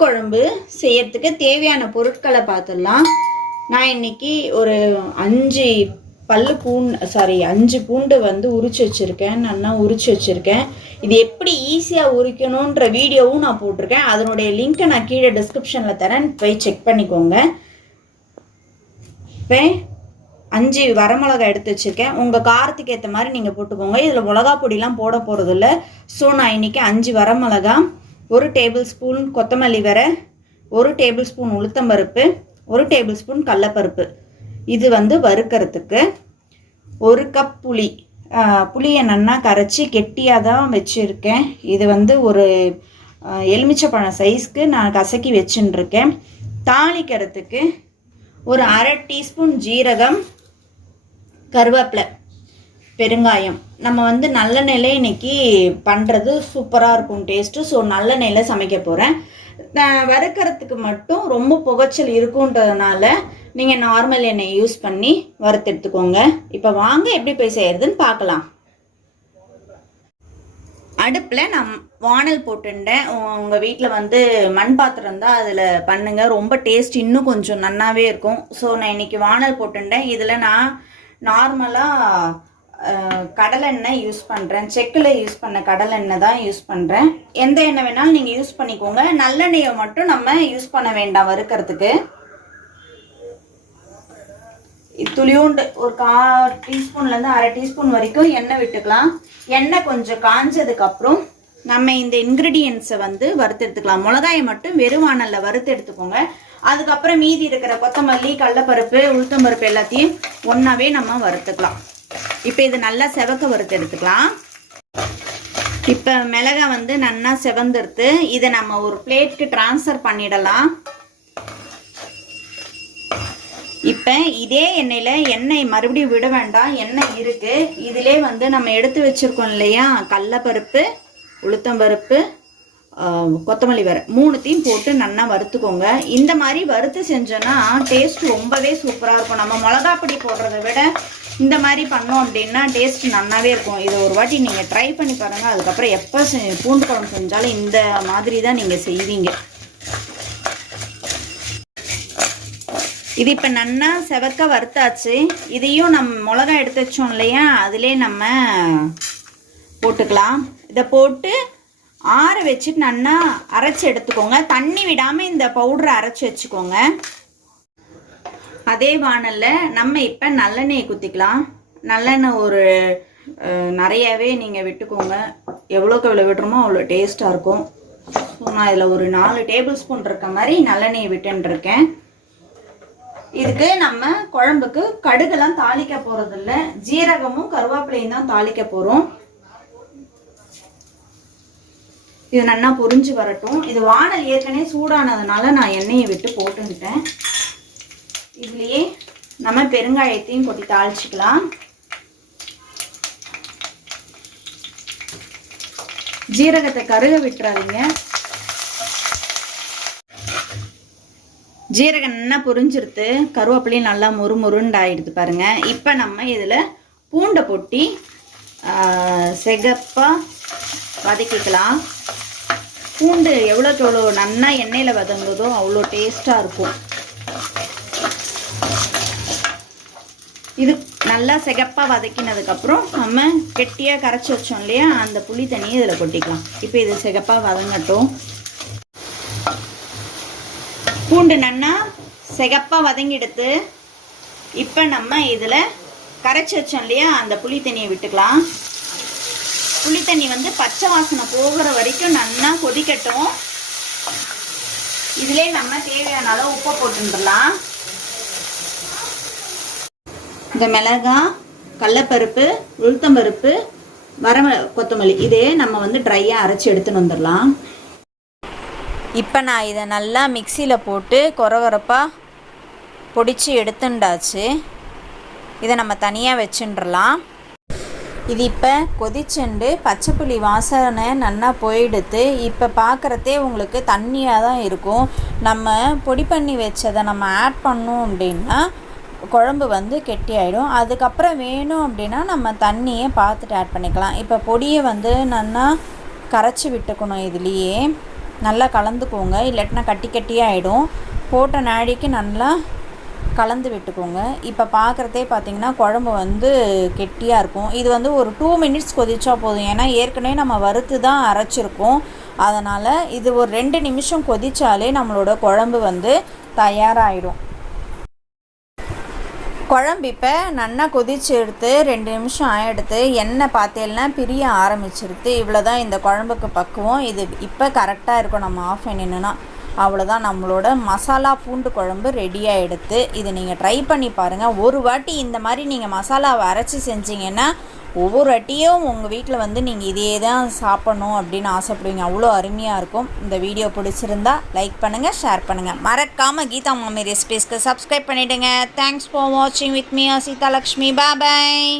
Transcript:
குழம்பு செய்யறதுக்கு தேவையான பொருட்களை பார்த்துடலாம். நான் இன்னைக்கு ஒரு 5 பூண்டு வந்து உரிச்சு வச்சுருக்கேன். நல்லா உரிச்சு வச்சுருக்கேன். இது எப்படி ஈஸியாக உரிக்கணுன்ற வீடியோவும் நான் போட்டிருக்கேன். அதனுடைய லிங்க்கை நான் கீழே டிஸ்கிரிப்ஷனில் தரேன், போய் செக் பண்ணிக்கோங்க. இப்போ 5 வரமிளகாய் எடுத்து வச்சுருக்கேன். உங்கள் காரத்துக்கு ஏற்ற மாதிரி நீங்கள் போட்டுக்கோங்க. இதில் மிளகா பொடிலாம் போட போகிறதில்ல. ஸோ நான் இன்றைக்கி 5 வரமிளகாய், 1 டேபிள் ஸ்பூன் கொத்தமல்லி வரை, 1 டேபிள் ஸ்பூன் உளுத்தம்பருப்பு, 1 டேபிள் ஸ்பூன் கடலப்பருப்பு, இது வந்து வறுக்கிறதுக்கு. 1 கப் புளியை நல்லா கரைச்சி கெட்டியாக தான் வச்சுருக்கேன். இது வந்து ஒரு எலுமிச்சைப்பழம் சைஸ்க்கு நான் கசக்கி வச்சுட்டுருக்கேன். தாளிக்கிறதுக்கு ஒரு 1/2 டீஸ்பூன் ஜீரகம், கருவேப்பிலை, பெருங்காயம். நம்ம வந்து நல்லெண்ணெயில் இன்னைக்கு பண்ணுறது சூப்பராக இருக்கும் டேஸ்ட்டு. ஸோ நல்லெண்ணெயில் சமைக்க போகிறேன். வறுக்கிறதுக்கு மட்டும் ரொம்ப புகைச்சல் இருக்குன்றதுனால நீங்கள் நார்மல் எண்ணெய் யூஸ் பண்ணி வறுத்தெடுத்துக்கோங்க. இப்போ வாங்க எப்படி போய் செய்கிறதுன்னு பார்க்கலாம். அடுப்பில் நான் வானல் போட்டுட்டேன். உங்கள் வீட்டில் வந்து மண் பாத்திரம் தான், அதில் பண்ணுங்கள். ரொம்ப டேஸ்ட் இன்னும் கொஞ்சம் நல்லாவே இருக்கும். ஸோ நான் இன்றைக்கி வானல் போட்டுட்டேன். இதில் நான் நார்மலாக கடலெண்ணெய் யூஸ் பண்ணுறேன். செக்கில் யூஸ் பண்ண கடலெண்ணெய் தான் யூஸ் பண்ணுறேன். எந்த எண்ணெய் வேணாலும் நீங்கள் யூஸ் பண்ணிக்கோங்க. நல்லெண்ணெயை மட்டும் நம்ம யூஸ் பண்ண வேண்டாம் வறுக்கிறதுக்கு. துளியூண்டு ஒரு 1/4 டீஸ்பூன்லேருந்து 1/2 டீஸ்பூன் வரைக்கும் எண்ணெய் விட்டுக்கலாம். எண்ணெய் கொஞ்சம் காஞ்சதுக்கப்புறம் நம்ம இந்த இன்க்ரீடியன்ஸை வந்து வறுத்து எடுத்துக்கலாம். மிளகாயை மட்டும் வெறும் வானலில் வறுத்து எடுத்துக்கோங்க. அதுக்கப்புறம் மீதி இருக்கிற கொத்தமல்லி, கடலப்பருப்பு, உளுத்தம்பருப்பு எல்லாத்தையும் ஒன்றாவே நம்ம வறுத்துக்கலாம். இப்போ இது நல்லா செவக்க வறுத்து எடுத்துக்கலாம். இப்போ மிளகாய் வந்து நல்லா செவந்துடுத்து. இதை நம்ம ஒரு பிளேட்க்கு ட்ரான்ஸ்ஃபர் பண்ணிடலாம். இப்போ இதே எண்ணெய் மறுபடியும் விட வேண்டாம். எண்ணெய் இருக்குது. இதிலே வந்து நம்ம எடுத்து வச்சுருக்கோம் இல்லையா, கடலப்பருப்பு, உளுத்தம்பருப்பு, கொத்தமல்லி வரை 3த்தையும் போட்டு நல்லா வறுத்துக்கோங்க. இந்த மாதிரி வறுத்து செஞ்சோன்னா டேஸ்ட் ரொம்பவே சூப்பராக இருக்கும். நம்ம மிளகா பொடி போடுறத விட இந்த மாதிரி பண்ணோம் அப்படின்னா டேஸ்ட் நல்லாவே இருக்கும். இதை ஒரு வாட்டி நீங்கள் ட்ரை பண்ணி பாருங்கள். அதுக்கப்புறம் எப்போ பூண்டு குழம்பு செஞ்சாலும் இந்த மாதிரி தான் நீங்கள் செய்வீங்க. இது இப்போ நல்லா செவக்க வறுத்தாச்சு. இதையும் நம்ம மிளகா எடுத்து வச்சோம் இல்லையா, அதிலே நம்ம போட்டுக்கலாம். இதை போட்டு ஆற வச்சுட்டு நல்லா அரைச்சி எடுத்துக்கோங்க. தண்ணி விடாமல் இந்த பவுடரை அரைச்சி வச்சுக்கோங்க. அதே வானலில் நம்ம இப்போ நல்லெண்ணெயை ஊற்றிக்கலாம். நல்லெண்ணெய் ஒரு நிறையாவே நீங்கள் விட்டுக்கோங்க. எவ்வளோக்கு எவ்வளோ விடுறோமோ அவ்வளோ டேஸ்ட்டாக இருக்கும். ஸோ நான் இதில் ஒரு 4 டேபிள் ஸ்பூன் இருக்க மாதிரி நல்லெண்ணெயை விட்டுருக்கேன். இதுக்கு நம்ம குழம்புக்கு கடுகெல்லாம் தாளிக்க போகிறதில்ல. ஜீரகமும் கருவேப்பிலையும் தான் தாளிக்க போகிறோம். இது நல்லா பொரிஞ்சு வரட்டும். இது வானல் ஏற்கனவே சூடானதுனால நான் எண்ணெயை விட்டு போட்டுக்கிட்டேன். இதுலேயே நம்ம பெருங்காயத்தையும் கொட்டி தாளிச்சிக்கலாம். ஜீரகத்தை கருக விட்டுறாதீங்க. ஜீரகம் நல்லா பொரிஞ்சிருத்து. கருவேப்பிலையும் நல்லா முறுமுறுண்டு ஆகிடுது பாருங்க. இப்போ நம்ம இதில் பூண்டை பொட்டி செகப்பாக வதக்கிக்கலாம். பூண்டு எவ்வளோக்கு எவ்வளோ நல்லா எண்ணெயில் வதங்குதோ அவ்வளோ டேஸ்ட்டாக இருக்கும். இது நல்லா சிகப்பாக வதக்கினதுக்கப்புறம் நம்ம கெட்டியாக கரைச்சி வச்சோம் இல்லையா, அந்த புளி தண்ணியை இதில் கொட்டிக்கலாம். இப்போ இது சிகப்பாக வதங்கட்டும். பூண்டு நல்லா சிகப்பாக வதங்கிடுத்து. இப்போ நம்ம இதில் கரைச்சி வச்சோம் இல்லையா, அந்த புளி தண்ணியை விட்டுக்கலாம். புளி தண்ணி வந்து பச்சை வாசனை போகிற வரைக்கும் நல்லா கொதிக்கட்டும். இதிலே நம்ம தேவையான அளவு உப்பை போட்டுடலாம். இந்த மிளகாய், கடலப்பருப்பு, உளுத்தம்பருப்பு, கொத்தமல்லி இதே நம்ம வந்து ட்ரையாக அரைச்சி எடுத்துன்னு வந்துடலாம். இப்போ நான் இதை நல்லா மிக்சியில் போட்டு கொரகொரப்பாக பொடிச்சு எடுத்துண்டாச்சு. இதை நம்ம தனியாக வச்சுட்டுலாம். இது இப்போ கொதிச்சுண்டு பச்சை புளி வாசனை நல்லா போயிடுத்து. இப்போ பார்க்குறதே உங்களுக்கு தண்ணியாக தான் இருக்கும். நம்ம பொடி பண்ணி வச்சதை நம்ம ஆட் பண்ணோம் அப்படின்னா குழம்பு வந்து கெட்டி ஆகிடும். அதுக்கப்புறம் வேணும் அப்படின்னா நம்ம தண்ணியை பார்த்துட்டு ஆட் பண்ணிக்கலாம். இப்போ பொடியை வந்து நல்லா கரைச்சி விட்டுக்கணும் இதுலேயே. நல்லா கலந்துக்கோங்க, இல்லாட்டினா கட்டி கட்டியாக ஆகிடும். போட்ட நாழிக்கு நல்லா கலந்து விட்டுக்கோங்க. இப்போ பார்க்குறதே பார்த்திங்கன்னா குழம்பு வந்து கெட்டியாக இருக்கும். இது வந்து ஒரு 2 மினிட்ஸ் கொதிச்சா போதும். ஏன்னா ஏற்கனவே நம்ம வறுத்து தான் அரைச்சிருக்கோம். அதனால் இது ஒரு 2 நிமிஷம் கொதித்தாலே நம்மளோட குழம்பு வந்து தயாராகிடும். குழம்பு இப்போ நல்லா கொதிச்சு எடுத்து 2 நிமிஷம் ஆகிடுத்து. எண்ணெய் பார்த்தேன்னா பிரிய ஆரம்பிச்சிருது. இவ்வளோ தான் இந்த குழம்புக்கு பக்குவம். இது இப்போ கரெக்டாக இருக்கும். நம்ம ஆஃப் பண்ணினா அவ்வளோதான், நம்மளோட மசாலா பூண்டு குழம்பு ரெடியாக எடுத்து. இதை நீங்கள் ட்ரை பண்ணி பாருங்கள். ஒரு வாட்டி இந்த மாதிரி நீங்கள் மசாலாவை அரைச்சி செஞ்சிங்கன்னா ஒவ்வொரு வாட்டியும் உங்கள் வீட்டில் வந்து நீங்கள் இதே தான் சாப்பிட்ணும் அப்படின்னு ஆசைப்படுவீங்க. அவ்வளோ அருமையாக இருக்கும். இந்த வீடியோ பிடிச்சிருந்தா லைக் பண்ணுங்கள், ஷேர் பண்ணுங்கள். மறக்காமல் கீதா மாமி ரெசிபீஸ்க்கு சப்ஸ்கிரைப் பண்ணிவிடுங்க. தேங்க்ஸ் ஃபார் வாட்சிங் வித் மீ சீதாலக்ஷ்மி. பாய்.